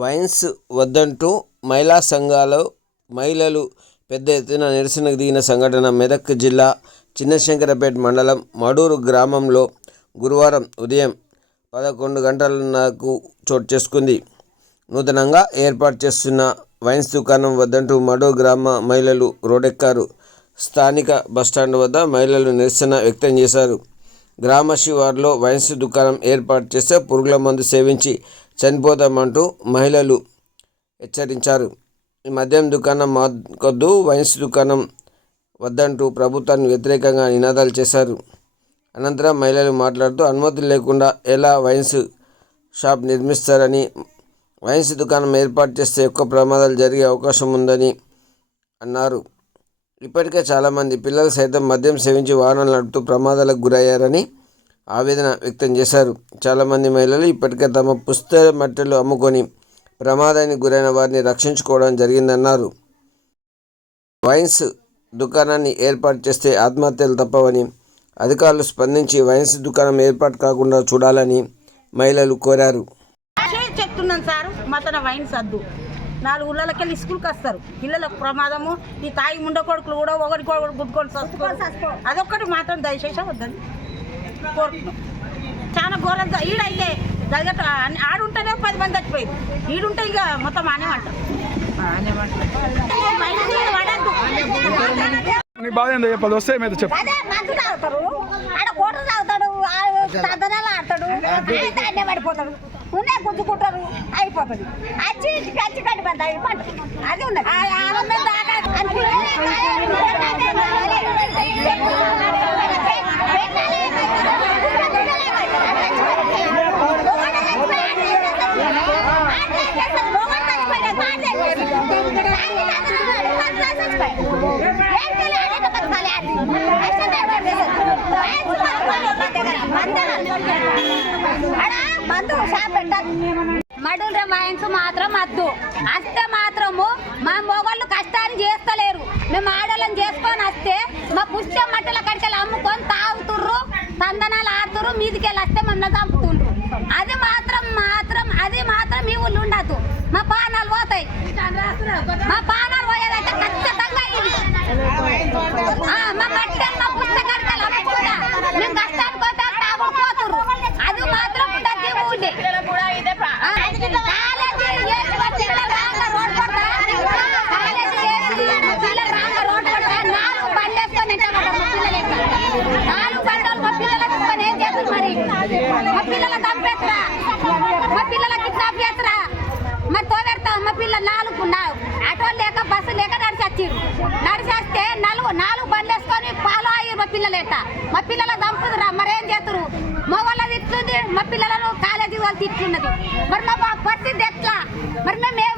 Wines వద్దంటూ మహిళా సంఘాలు మహిళలు పెద్ద ఎత్తున నిరసనకు దిగిన సంఘటన మెదక్ జిల్లా చిన్నశంకరపేట మండలం మడూరు గ్రామంలో గురువారం ఉదయం పదకొండు గంటలకు చోటు చేసుకుంది. నూతనంగా ఏర్పాటు చేస్తున్న వైన్స్ దుకాణం వద్దంటూ మడూరు గ్రామ మహిళలు రోడెక్కారు. స్థానిక బస్టాండ్ వద్ద మహిళలు నిరసన వ్యక్తం చేశారు. గ్రామ శివార్లో వైన్స్ దుకాణం ఏర్పాటు చేస్తే పురుగుల మందు సేవించి చనిపోతామంటూ మహిళలు హెచ్చరించారు. ఈ మద్యం దుకాణం మాకొద్దు వైన్స్ దుకాణం వద్దంటూ ప్రభుత్వాన్ని వ్యతిరేకంగా నినాదాలు చేశారు. అనంతరం మహిళలు మాట్లాడుతూ అనుమతులు లేకుండా ఎలా వైన్స్ షాప్ నిర్మిస్తారని వైన్స్ దుకాణం ఏర్పాటు చేస్తే ఎక్కువ ప్రమాదాలు జరిగే అవకాశం ఉందని అన్నారు. ఇప్పటికే చాలామంది పిల్లలు సైతం మద్యం సేవించి వాహనాలు నడుపుతూ ప్రమాదాలకు గురయ్యారని ఆవేదన వ్యక్తం చేశారు. చాలామంది మహిళలు ఇప్పటికే తమ పుస్తక మట్టెలు అమ్ముకొని ప్రమాదానికి గురైన వారిని రక్షించుకోవడం జరిగిందన్నారు. వైన్స్ దుకాణాన్ని ఏర్పాటు చేస్తే ఆత్మహత్యలు తప్పవని అధికారులు స్పందించి వైన్స్ దుకాణం ఏర్పాటు కాకుండా చూడాలని మహిళలు కోరారు. చెప్తున్నాను సార్ మతన నాలుగు ఊళ్ళకి వెళ్ళి స్కూల్కి వస్తారు. పిల్లలకు ప్రమాదము ఈ తాయి ముండ కొడుకులు కూడా గుద్దుకొని చస్తారు అదొక్కటి మాత్రం దయచేసి వద్దని చాలా ఘోరంగా ఈడైతే దగ్గర ఆడుంటేనే పది మంది చచ్చిపోయింది ఈడుంటే ఇక మొత్తం ఆనేమంటారు నీ బాధ ఏందో చెప్పదు వస్తే మీద చెప్పు అదే మందు తాగుతారు ఆడ కోటలు తాగుతాడు ఆడతాడు పడిపోతాడు ఉన్నే గుద్దుకుంటారు అయిపోతుంది వచ్చి కట్టి అది ఉన్నది మందు షాప్ మడుల మాత్రం వద్దు అస్తే మాత్రము మా మొగళ్ళు కష్టాన్ని చేస్తలేరు మేము ఆడోళ్ళని చేసుకొని వస్తే మా పుష్ట మట్టల కడికలు అమ్ముకొని తాగుతుర్రు తందనాలు ఆడుతుర్రు మీదికెళ్ళి వస్తే మమ్మల్ని చంపుతుండ్రు అది మాత్రం మాత్రం అది మాత్రం మీ ఊళ్ళు ఉండదు. మా పానాలు పోతాయి. మా పానాలు పోయేదంటే ఖచ్చితంగా ఇది ఆ, మా కట్టెలు మా పుస్తకాలు అమ్ముకుంటా మేము కష్టానికి పోతే తాగుడు పోతుర్రు అది మాత్రం ఉండద్దు ఊళ్ళే ఆ, కాలేజీ చేసి పిల్లలు రాంగ రోడ్డు పడతా. కాలేజీ చేసి పిల్లలు రాంగ రోడ్డు పడతా. నాలుగు బండేసుకొని ఇంట పడ్డారు మా పిల్లలు ఇంకా. నాలుగు బండలు మా పిల్లలకు ఇసుకొని ఏం చేస్తారు మరి మా పిల్లల చంపేస్తారా మా పిల్లల కిడ్నాప్ చేస్తారా మరి తోగెడతాం మా పిల్లలు నాలుగు నా- ఆటో లేక బస్సు నడిచిరు నడిచేస్తే నలుగు నాలుగు నాలుగు బండ్లు వేసుకొని అయ్యారు మా పిల్లలు మా పిల్లల చంపుదురా మరి ఏం చేస్తారు మగవాళ్ళది ఇట్లుంది మా పిల్లలను కాలేజీ వాళ్ళు తిట్టున్నది మరి మా పరిస్థితి ఎట్లా? మరి మేము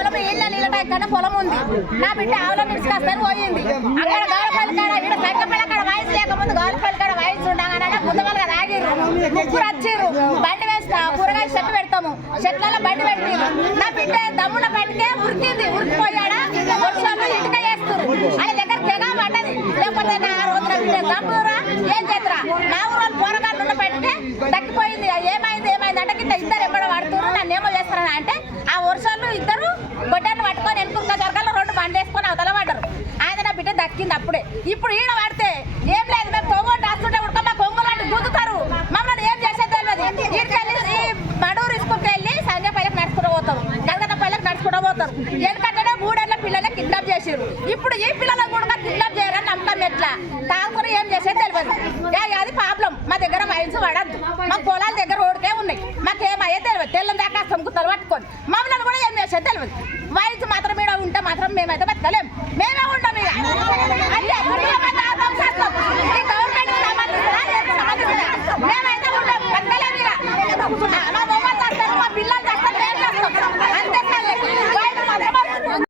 పొలం ఇళ్ళ నీళ్ళ ఇక్కడ పొలం ఉంది. నా బిడ్డ ఆవుల నిడిచికొస్తాను పోయింది. అక్కడ గౌరపల్లి కాడ ఇక్కడ సంగపల్లి కాడ వయసు లేకముందు గౌరపల్లి కాడ వయసు ఉండగానే ముందుగా తాగిర్రు. ముగ్గురు వచ్చిర్రు. బండి వేస్తా కూరగాయ చెట్టు పెడతాము. చెట్లలో బండి పెట్టిర్రు. నా బిడ్డ దమ్మున పట్టుకే ఉరికింది ఉరికిపోయాడా? వర్షాలు ఇంటిక వేస్తారు ఆయన దగ్గర తెగ పడ్డది. లేకపోతే నా రోజున బిడ్డ చంపురా ఏం చేతురా నా ఊరు పోరగాళ్ళు పెట్టితే తగ్గిపోయి ఇప్పుడు ఏ పిల్లలకు కూడా కిడ్నాప్ చేయాలని నమ్మకం ఎట్లా? తాగుకుని ఏం చేసేది తెలియదు. అది ప్రాబ్లం మా దగ్గర మైన్స్ పడద్దు. మాకు పొలాల దగ్గర ఓడికే ఉన్నాయి. మాకేమయ్యే తెలియదు. తెల్లని దాకా సంకుతలు పట్టుకొని. మమ్మల్ని కూడా ఏం చేసేది తెలియదు.